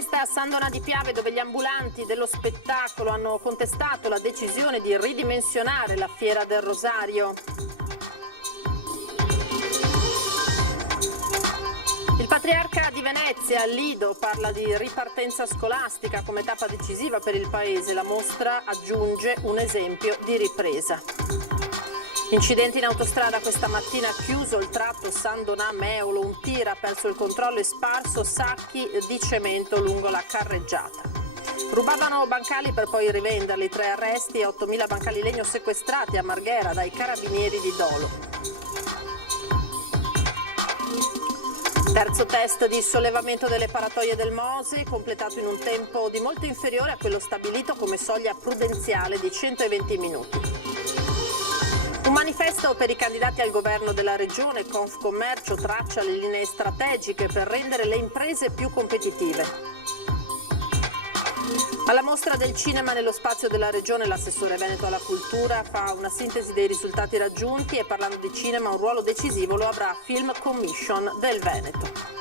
Manifesta a San Donà di Piave, dove gli ambulanti dello spettacolo hanno contestato la decisione di ridimensionare la Fiera del Rosario. Il patriarca di Venezia, Lido, parla di ripartenza scolastica come tappa decisiva per il paese. La mostra aggiunge un esempio di ripresa. Incidenti in autostrada questa mattina, chiuso il tratto San Donà-Meolo, un tir ha perso il controllo e sparso sacchi di cemento lungo la carreggiata. Rubavano bancali per poi rivenderli, 3 arresti e 8.000 bancali legno sequestrati a Marghera dai carabinieri di Dolo. Terzo test di sollevamento delle paratoie del Mose, completato in un tempo di molto inferiore a quello stabilito come soglia prudenziale di 120 minuti. Un manifesto per i candidati al governo della regione. Confcommercio traccia le linee strategiche per rendere le imprese più competitive. Alla mostra del cinema nello spazio della regione, l'assessore veneto alla cultura fa una sintesi dei risultati raggiunti e, parlando di cinema, un ruolo decisivo lo avrà Film Commission del Veneto.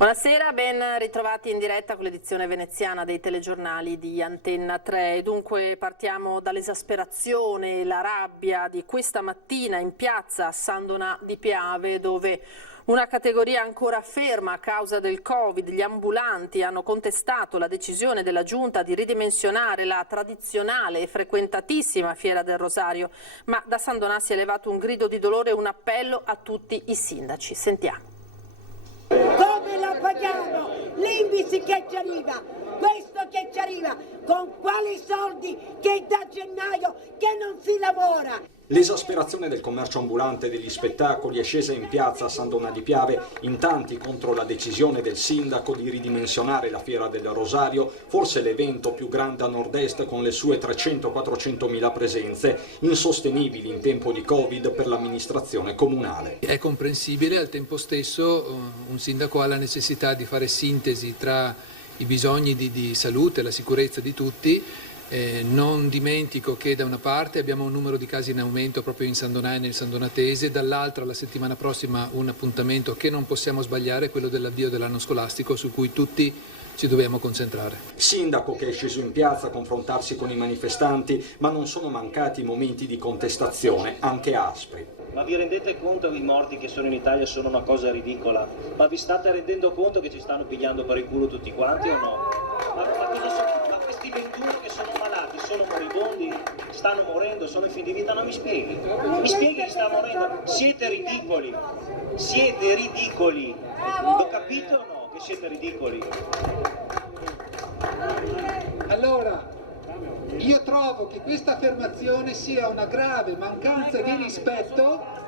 Buonasera, ben ritrovati in diretta con l'edizione veneziana dei telegiornali di Antenna 3. Dunque partiamo dall'esasperazione e la rabbia di questa mattina in piazza a San Donà di Piave, dove una categoria ancora ferma a causa del Covid. Gli ambulanti hanno contestato la decisione della Giunta di ridimensionare la tradizionale e frequentatissima Fiera del Rosario, ma da San Donà si è levato un grido di dolore e un appello a tutti i sindaci. Sentiamo. Come la paghiamo? L'Invisi che ci arriva, questo che ci arriva, con quali soldi che da gennaio che non si lavora? L'esasperazione del commercio ambulante e degli spettacoli è scesa in piazza a San Donà di Piave, in tanti contro la decisione del sindaco di ridimensionare la Fiera del Rosario, forse l'evento più grande a nord-est con le sue 300-400 mila presenze, insostenibili in tempo di Covid per l'amministrazione comunale. È comprensibile, al tempo stesso un sindaco ha la necessità di fare sintesi tra i bisogni di salute e la sicurezza di tutti. Non dimentico che da una parte abbiamo un numero di casi in aumento proprio in San Donà e nel San Donatese, dall'altra la settimana prossima un appuntamento che non possiamo sbagliare, quello dell'avvio dell'anno scolastico, su cui tutti ci dobbiamo concentrare. Sindaco che è sceso in piazza a confrontarsi con i manifestanti, ma non sono mancati momenti di contestazione, anche aspri. Ma vi rendete conto che i morti che sono in Italia sono una cosa ridicola? Ma vi state rendendo conto che ci stanno pigliando per il culo tutti quanti o no? Ma questi 21 che sono malati, sono moribondi, stanno morendo, sono in fin di vita, non mi spieghi? Mi spieghi chi sta morendo? Siete ridicoli, siete ridicoli. L'ho capito o no che siete ridicoli? Allora, io trovo che questa affermazione sia una grave mancanza di rispetto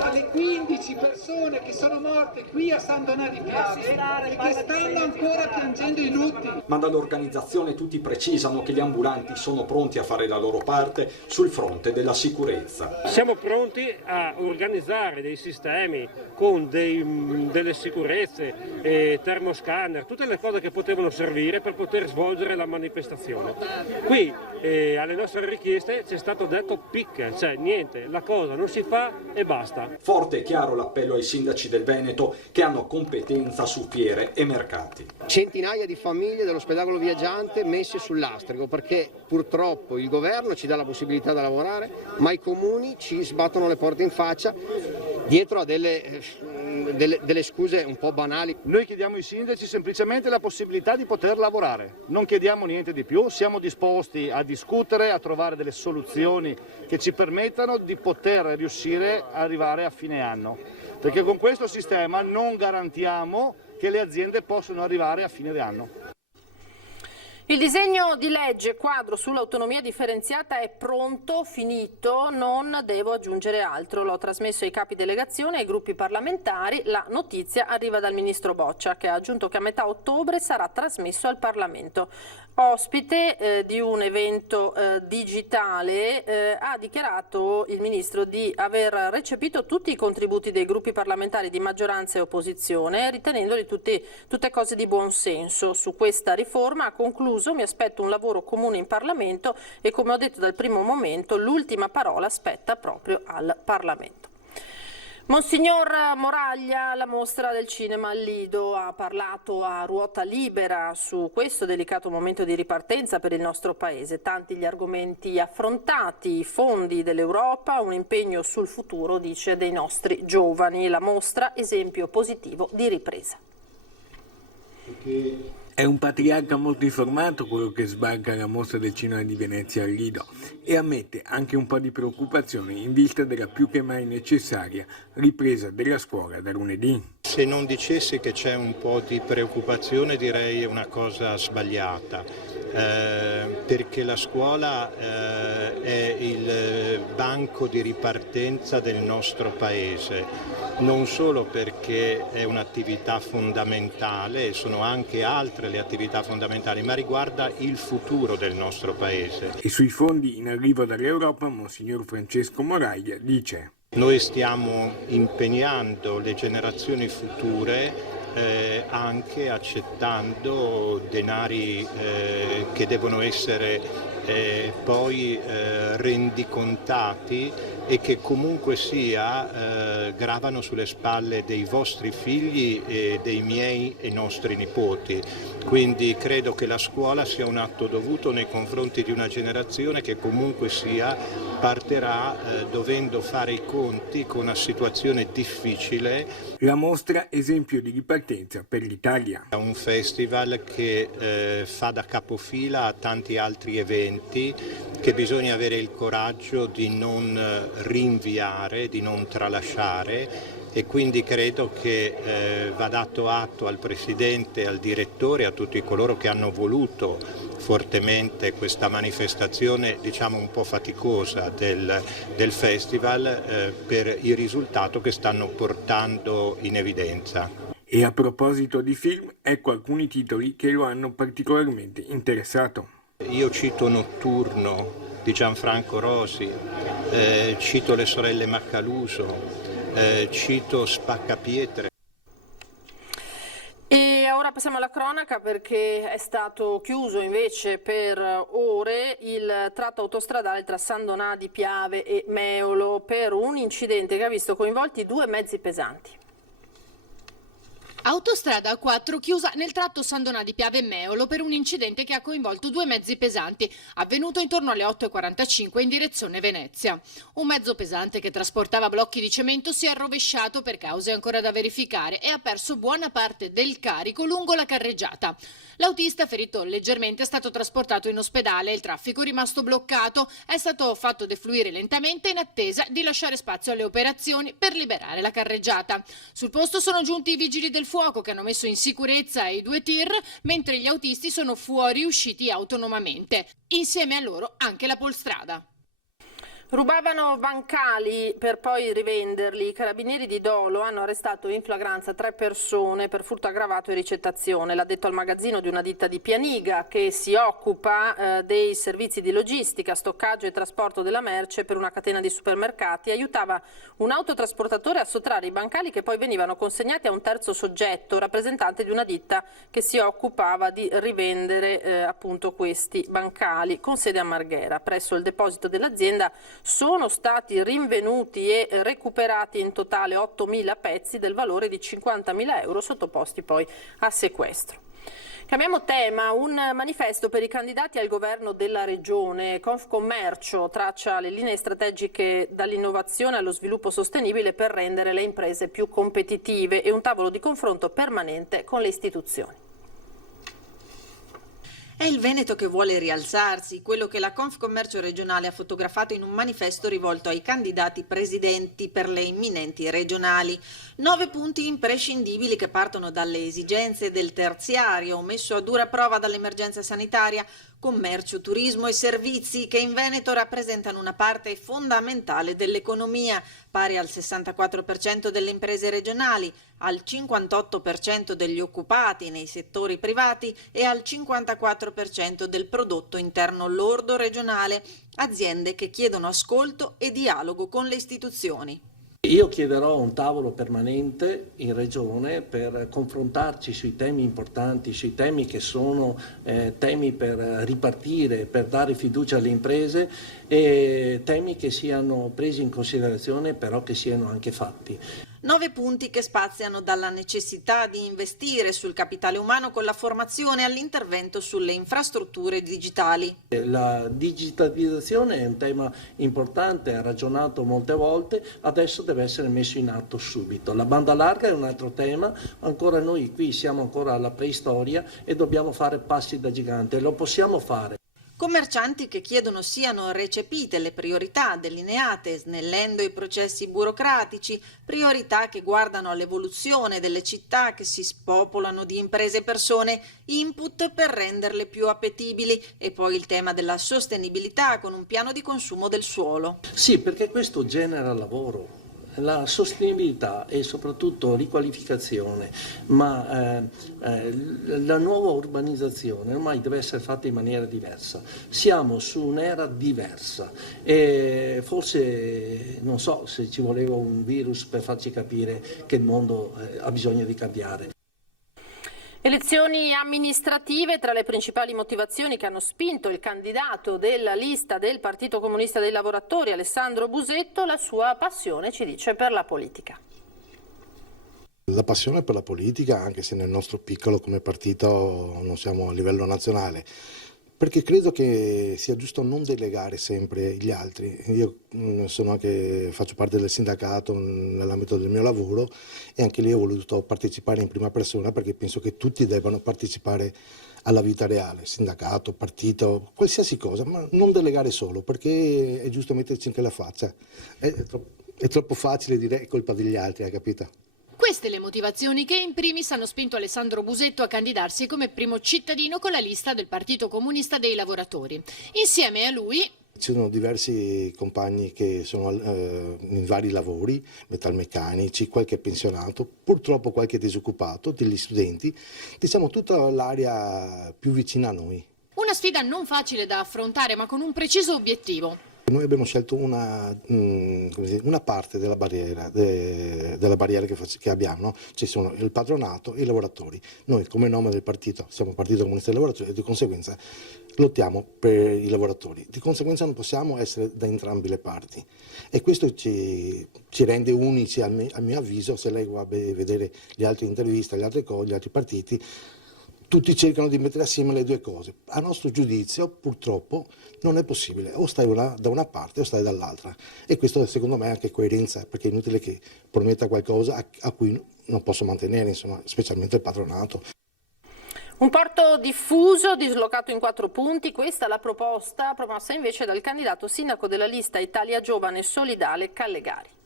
alle 15 persone che sono morte qui a San Donà di Piave e che stanno ancora piangendo i lutti. Ma dall'organizzazione tutti precisano che gli ambulanti sono pronti a fare la loro parte sul fronte della sicurezza. Siamo pronti a organizzare dei sistemi con delle sicurezze, termoscanner, tutte le cose che potevano servire per poter svolgere la manifestazione. Qui alle nostre richieste ci è stato detto picca, cioè niente, la cosa non si fa e basta. Forte e chiaro l'appello ai sindaci del Veneto che hanno competenza su fiere e mercati. Centinaia di famiglie dello spettacolo viaggiante messe sul lastrico perché purtroppo il governo ci dà la possibilità di lavorare, ma i comuni ci sbattono le porte in faccia dietro a delle scuse un po' banali. Noi chiediamo ai sindaci semplicemente la possibilità di poter lavorare, non chiediamo niente di più, siamo disposti a discutere, a trovare delle soluzioni che ci permettano di poter riuscire ad arrivare a fine anno, perché con questo sistema non garantiamo che le aziende possano arrivare a fine anno. Il disegno di legge quadro sull'autonomia differenziata è pronto, finito, non devo aggiungere altro. L'ho trasmesso ai capi delegazione e ai gruppi parlamentari. La notizia arriva dal ministro Boccia, che ha aggiunto che a metà ottobre sarà trasmesso al Parlamento. Ospite di un evento digitale ha dichiarato il ministro di aver recepito tutti i contributi dei gruppi parlamentari di maggioranza e opposizione, ritenendoli tutte cose di buon senso. Su questa riforma ha concluso: mi aspetto un lavoro comune in Parlamento e, come ho detto dal primo momento, l'ultima parola spetta proprio al Parlamento. Monsignor Moraglia, la mostra del cinema al Lido, ha parlato a ruota libera su questo delicato momento di ripartenza per il nostro paese. Tanti gli argomenti affrontati, i fondi dell'Europa, un impegno sul futuro, dice, dei nostri giovani. La mostra, esempio positivo di ripresa. È un patriarca molto informato quello che sbarca alla mostra del cinema di Venezia al Lido e ammette anche un po' di preoccupazione in vista della più che mai necessaria ripresa della scuola da lunedì. Se non dicessi che c'è un po' di preoccupazione direi una cosa sbagliata, perché la scuola è il banco di ripartenza del nostro paese. Non solo perché è un'attività fondamentale, sono anche altre le attività fondamentali, ma riguarda il futuro del nostro paese. E sui fondi in arrivo dall'Europa, Monsignor Francesco Moraglia dice: noi stiamo impegnando le generazioni future anche accettando denari che devono essere poi rendicontati e che comunque sia gravano sulle spalle dei vostri figli e dei miei e nostri nipoti. Quindi credo che la scuola sia un atto dovuto nei confronti di una generazione che comunque sia partirà dovendo fare i conti con una situazione difficile. La mostra esempio di ripartenza per l'Italia. È un festival che fa da capofila a tanti altri eventi che bisogna avere il coraggio di non rinviare, di non tralasciare, e quindi credo che va dato atto al Presidente, al Direttore, a tutti coloro che hanno voluto fortemente questa manifestazione, diciamo un po' faticosa del Festival, per il risultato che stanno portando in evidenza. E a proposito di film, ecco alcuni titoli che lo hanno particolarmente interessato. Io cito Notturno di Gianfranco Rosi, cito Le sorelle Maccaluso, cito Spaccapietre. E ora passiamo alla cronaca, perché è stato chiuso invece per ore il tratto autostradale tra San Donà di Piave e Meolo per un incidente che ha visto coinvolti 2 mezzi pesanti. Autostrada A4 chiusa nel tratto San Donà di Piave e Meolo per un incidente che ha coinvolto 2 mezzi pesanti, avvenuto intorno alle 8:45 in direzione Venezia. Un mezzo pesante che trasportava blocchi di cemento si è rovesciato per cause ancora da verificare e ha perso buona parte del carico lungo la carreggiata. L'autista, ferito leggermente, è stato trasportato in ospedale e il traffico, rimasto bloccato, è stato fatto defluire lentamente in attesa di lasciare spazio alle operazioni per liberare la carreggiata. Sul posto sono giunti i vigili del fuoco che hanno messo in sicurezza i 2 tir, mentre gli autisti sono fuoriusciti autonomamente. Insieme a loro anche la polstrada. Rubavano bancali per poi rivenderli. I carabinieri di Dolo hanno arrestato in flagranza 3 persone per furto aggravato e ricettazione. L'ha detto al magazzino di una ditta di Pianiga che si occupa dei servizi di logistica, stoccaggio e trasporto della merce per una catena di supermercati. Aiutava un autotrasportatore a sottrarre i bancali che poi venivano consegnati a un terzo soggetto, rappresentante di una ditta che si occupava di rivendere appunto questi bancali con sede a Marghera. Presso il deposito dell'azienda sono stati rinvenuti e recuperati in totale 8.000 pezzi del valore di 50.000 euro, sottoposti poi a sequestro. Cambiamo tema, un manifesto per i candidati al governo della regione. Confcommercio traccia le linee strategiche dall'innovazione allo sviluppo sostenibile per rendere le imprese più competitive e un tavolo di confronto permanente con le istituzioni. È il Veneto che vuole rialzarsi, quello che la Confcommercio regionale ha fotografato in un manifesto rivolto ai candidati presidenti per le imminenti regionali. 9 punti imprescindibili che partono dalle esigenze del terziario, messo a dura prova dall'emergenza sanitaria, commercio, turismo e servizi che in Veneto rappresentano una parte fondamentale dell'economia, pari al 64% delle imprese regionali, al 58% degli occupati nei settori privati e al 54% del prodotto interno lordo regionale, aziende che chiedono ascolto e dialogo con le istituzioni. Io chiederò un tavolo permanente in Regione per confrontarci sui temi importanti, sui temi che sono temi per ripartire, per dare fiducia alle imprese e temi che siano presi in considerazione però che siano anche fatti. 9 punti che spaziano dalla necessità di investire sul capitale umano con la formazione all'intervento sulle infrastrutture digitali. La digitalizzazione è un tema importante, ha ragionato molte volte, adesso deve essere messo in atto subito. La banda larga è un altro tema, ancora noi qui siamo ancora alla preistoria e dobbiamo fare passi da gigante, lo possiamo fare. Commercianti che chiedono siano recepite le priorità delineate snellendo i processi burocratici, priorità che guardano all'evoluzione delle città che si spopolano di imprese e persone, input per renderle più appetibili e poi il tema della sostenibilità con un piano di consumo del suolo. Sì, perché questo genera lavoro. La sostenibilità e soprattutto riqualificazione, ma la nuova urbanizzazione ormai deve essere fatta in maniera diversa. Siamo su un'era diversa e forse non so se ci voleva un virus per farci capire che il mondo ha bisogno di cambiare. Elezioni amministrative, tra le principali motivazioni che hanno spinto il candidato della lista del Partito Comunista dei Lavoratori, Alessandro Busetto, la sua passione, ci dice, per la politica. La passione per la politica, anche se nel nostro piccolo come partito non siamo a livello nazionale, perché credo che sia giusto non delegare sempre gli altri. Io faccio parte del sindacato nell'ambito del mio lavoro e anche lì ho voluto partecipare in prima persona perché penso che tutti debbano partecipare alla vita reale, sindacato, partito, qualsiasi cosa, ma non delegare solo perché è giusto metterci anche la faccia. È troppo facile dire è colpa degli altri, hai capito? Queste le motivazioni che in primis hanno spinto Alessandro Busetto a candidarsi come primo cittadino con la lista del Partito Comunista dei Lavoratori. Insieme a lui ci sono diversi compagni che sono in vari lavori, metalmeccanici, qualche pensionato, purtroppo qualche disoccupato, degli studenti, diciamo tutta l'area più vicina a noi. Una sfida non facile da affrontare ma con un preciso obiettivo. Noi abbiamo scelto una parte della barriera che abbiamo, no? Ci sono il patronato e i lavoratori. Noi come nome del partito siamo Partito Comunista dei Lavoratori e di conseguenza lottiamo per i lavoratori. Di conseguenza non possiamo essere da entrambe le parti e questo ci rende unici a mio avviso. Se lei va a vedere le altre interviste, gli altri partiti, tutti cercano di mettere assieme le due cose. A nostro giudizio, purtroppo, non è possibile. O stai da una parte o stai dall'altra. E questo, secondo me, è anche coerenza, perché è inutile che prometta qualcosa a cui non posso mantenere, insomma, specialmente il patronato. Un porto diffuso, dislocato in 4 punti, questa è la proposta promossa invece dal candidato sindaco della lista Italia Giovane Solidale Callegari.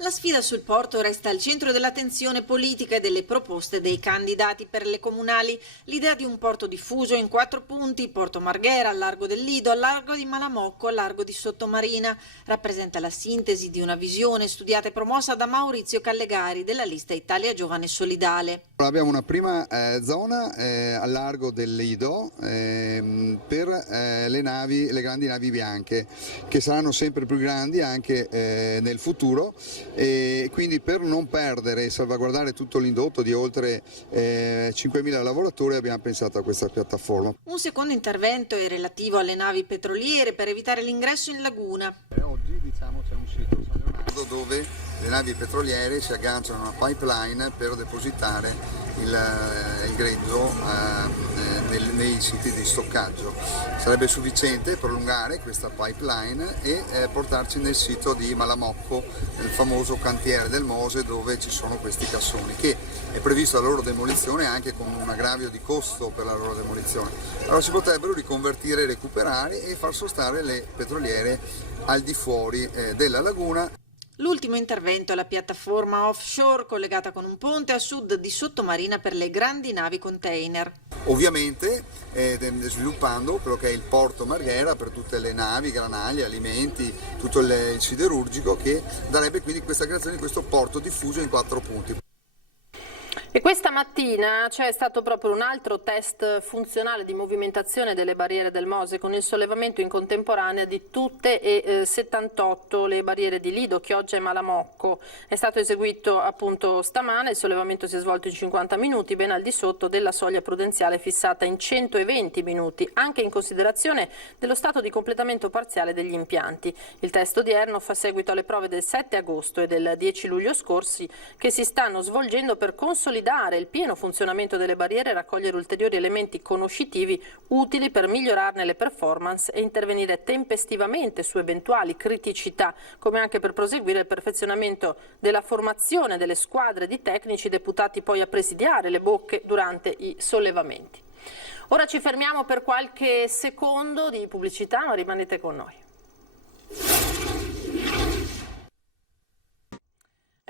La sfida sul porto resta al centro dell'attenzione politica e delle proposte dei candidati per le comunali. L'idea di un porto diffuso in 4 punti, Porto Marghera, al largo del Lido, al largo di Malamocco, al largo di Sottomarina, rappresenta la sintesi di una visione studiata e promossa da Maurizio Callegari della lista Italia Giovane Solidale. Abbiamo una prima zona al largo del Lido per le grandi navi bianche, che saranno sempre più grandi anche nel futuro. E quindi per non perdere e salvaguardare tutto l'indotto di oltre 5.000 lavoratori abbiamo pensato a questa piattaforma. Un secondo intervento è relativo alle navi petroliere per evitare l'ingresso in laguna. Oggi c'è un sito San Leonardo dove le navi petroliere si agganciano a una pipeline per depositare il grezzo nei siti di stoccaggio. Sarebbe sufficiente prolungare questa pipeline e portarci nel sito di Malamocco, il famoso cantiere del Mose dove ci sono questi cassoni, che è prevista la loro demolizione anche con un aggravio di costo per la loro demolizione. Allora si potrebbero riconvertire, recuperare e far sostare le petroliere al di fuori della laguna. L'ultimo intervento è la piattaforma offshore collegata con un ponte a sud di Sottomarina per le grandi navi container. Ovviamente sviluppando quello che è il porto Marghera per tutte le navi, granaglie, alimenti, tutto il siderurgico, che darebbe quindi questa creazione di questo porto diffuso in 4 punti. E questa mattina c'è stato proprio un altro test funzionale di movimentazione delle barriere del Mose, con il sollevamento in contemporanea di tutte e 78 le barriere di Lido, Chioggia e Malamocco. È stato eseguito appunto stamane, il sollevamento si è svolto in 50 minuti, ben al di sotto della soglia prudenziale fissata in 120 minuti, anche in considerazione dello stato di completamento parziale degli impianti. Il test odierno fa seguito alle prove del 7 agosto e del 10 luglio scorsi, che si stanno svolgendo per consolidare il pieno funzionamento delle barriere e raccogliere ulteriori elementi conoscitivi utili per migliorarne le performance e intervenire tempestivamente su eventuali criticità, come anche per proseguire il perfezionamento della formazione delle squadre di tecnici deputati poi a presidiare le bocche durante i sollevamenti. Ora ci fermiamo per qualche secondo di pubblicità, ma rimanete con noi.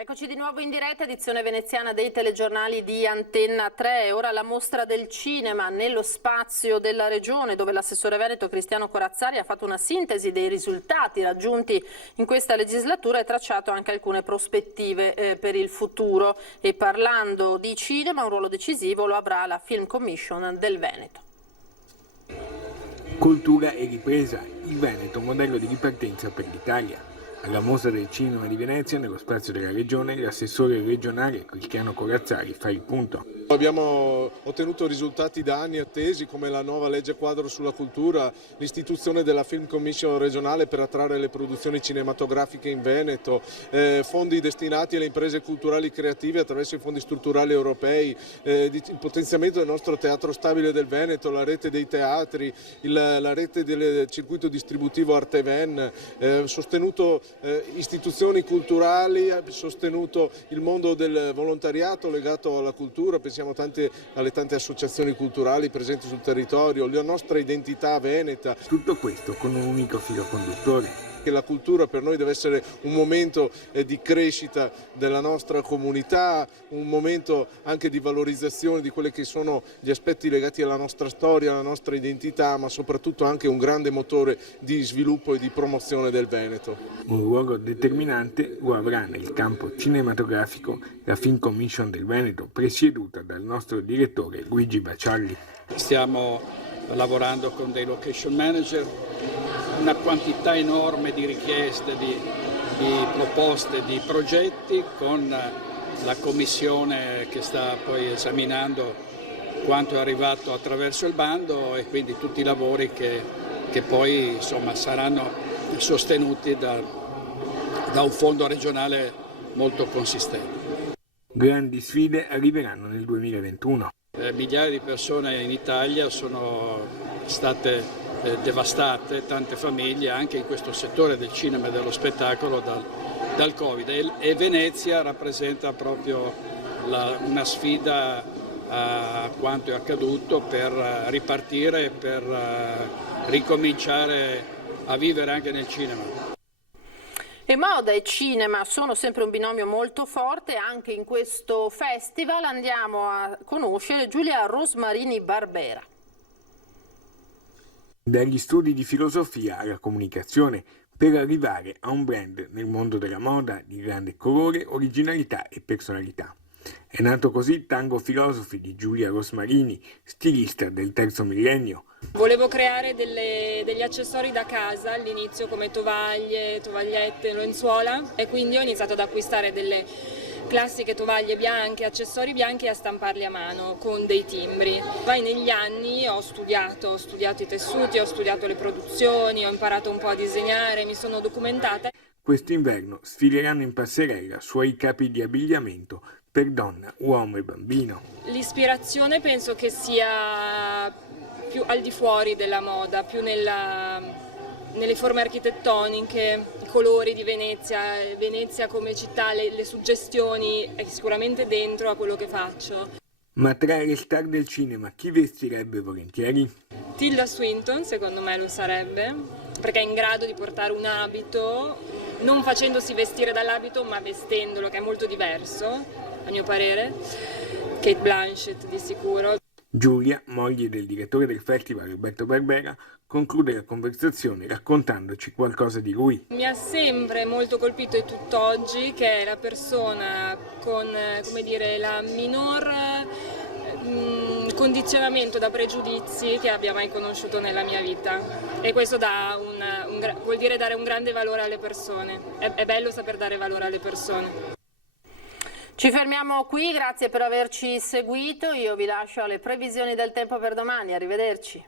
Eccoci di nuovo in diretta, edizione veneziana dei telegiornali di Antenna 3. Ora la mostra del cinema nello spazio della regione, dove l'assessore veneto Cristiano Corazzari ha fatto una sintesi dei risultati raggiunti in questa legislatura e tracciato anche alcune prospettive per il futuro. E parlando di cinema, un ruolo decisivo lo avrà la Film Commission del Veneto. Cultura e ripresa, il Veneto modello di ripartenza per l'Italia. Alla mostra del cinema di Venezia, nello spazio della regione, l'assessore regionale Cristiano Corazzari fa il punto. Abbiamo ottenuto risultati da anni attesi, come la nuova legge quadro sulla cultura, l'istituzione della Film Commission regionale per attrarre le produzioni cinematografiche in Veneto, fondi destinati alle imprese culturali e creative attraverso i fondi strutturali europei, il potenziamento del nostro teatro stabile del Veneto, la rete dei teatri, la rete del circuito distributivo Arteven, sostenuto istituzioni culturali, sostenuto il mondo del volontariato legato alla cultura, pensiamo alle tante associazioni culturali presenti sul territorio, la nostra identità veneta. Tutto questo con un unico filo conduttore. Che la cultura per noi deve essere un momento di crescita della nostra comunità, un momento anche di valorizzazione di quelli che sono gli aspetti legati alla nostra storia, alla nostra identità, ma soprattutto anche un grande motore di sviluppo e di promozione del Veneto. Un ruolo determinante lo avrà nel campo cinematografico la Film Commission del Veneto, presieduta dal nostro direttore Luigi Bacialli. Stiamo lavorando con dei location manager, una quantità enorme di richieste, di proposte, di progetti, con la commissione che sta poi esaminando quanto è arrivato attraverso il bando e quindi tutti i lavori che poi insomma saranno sostenuti da un fondo regionale molto consistente. Grandi sfide arriveranno nel 2021. Migliaia di persone in Italia sono state devastate, tante famiglie anche in questo settore del cinema e dello spettacolo dal Covid e Venezia rappresenta proprio una sfida a quanto è accaduto per ripartire e per ricominciare a vivere anche nel cinema. E moda e cinema sono sempre un binomio molto forte, anche in questo festival andiamo a conoscere Giulia Rosmarini Barbera. Dagli studi di filosofia alla comunicazione, per arrivare a un brand nel mondo della moda di grande colore, originalità e personalità. È nato così Tango Filosofi di Giulia Rosmarini, stilista del terzo millennio. Volevo creare degli accessori da casa all'inizio come tovaglie, tovagliette, lenzuola e quindi ho iniziato ad acquistare delle classiche tovaglie bianche, accessori bianchi e a stamparli a mano con dei timbri. Poi negli anni ho studiato i tessuti, ho studiato le produzioni, ho imparato un po' a disegnare, mi sono documentata. Quest'inverno sfileranno in passerella suoi capi di abbigliamento per donna, uomo e bambino. L'ispirazione penso che sia più al di fuori della moda, più nelle forme architettoniche, i colori di Venezia come città, le suggestioni, è sicuramente dentro a quello che faccio. Ma tra le star del cinema chi vestirebbe volentieri? Tilda Swinton secondo me lo sarebbe, perché è in grado di portare un abito, non facendosi vestire dall'abito ma vestendolo, che è molto diverso a mio parere. Kate Blanchett di sicuro. Giulia, moglie del direttore del festival Roberto Barbera, conclude la conversazione raccontandoci qualcosa di lui. Mi ha sempre molto colpito e tutt'oggi che è la persona con, come dire, la minor condizionamento da pregiudizi che abbia mai conosciuto nella mia vita, e questo vuol dire dare un grande valore alle persone. È bello saper dare valore alle persone. Ci fermiamo qui, grazie per averci seguito, io vi lascio alle previsioni del tempo per domani, arrivederci.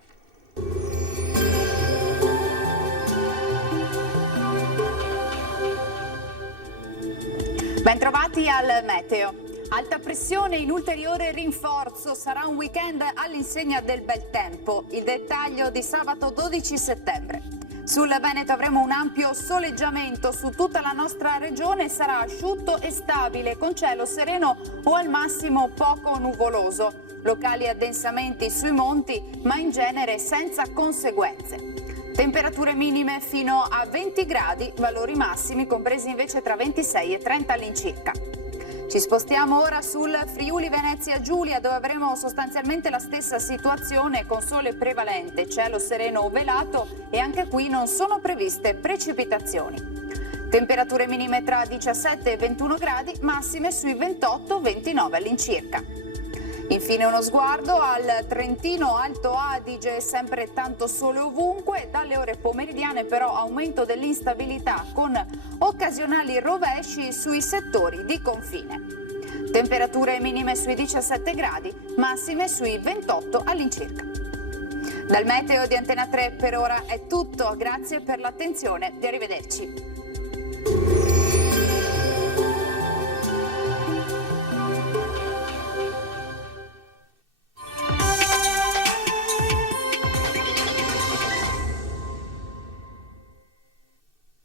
Bentrovati al meteo. Alta pressione in ulteriore rinforzo, sarà un weekend all'insegna del bel tempo. Il dettaglio di sabato 12 settembre. Sul Veneto avremo un ampio soleggiamento su tutta la nostra regione, sarà asciutto e stabile con cielo sereno o al massimo poco nuvoloso. Locali addensamenti sui monti, ma in genere senza conseguenze. Temperature minime fino a 20 gradi, valori massimi compresi invece tra 26 e 30 all'incirca. Ci spostiamo ora sul Friuli Venezia Giulia, dove avremo sostanzialmente la stessa situazione con sole prevalente, cielo sereno o velato, e anche qui non sono previste precipitazioni. Temperature minime tra 17 e 21 gradi, massime sui 28-29 all'incirca. Infine uno sguardo al Trentino Alto Adige, sempre tanto sole ovunque, dalle ore pomeridiane però aumento dell'instabilità con occasionali rovesci sui settori di confine. Temperature minime sui 17 gradi, massime sui 28 all'incirca. Dal meteo di Antena 3 per ora è tutto, grazie per l'attenzione e arrivederci.